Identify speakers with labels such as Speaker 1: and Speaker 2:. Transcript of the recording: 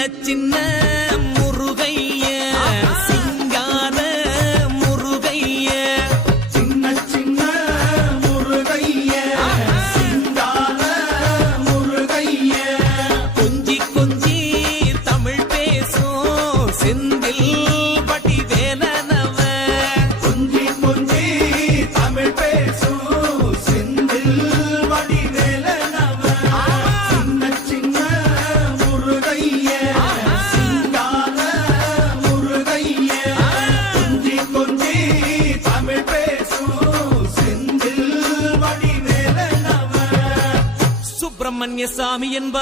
Speaker 1: சின்ன சுப்பிரமணிய சாமி என்பார்.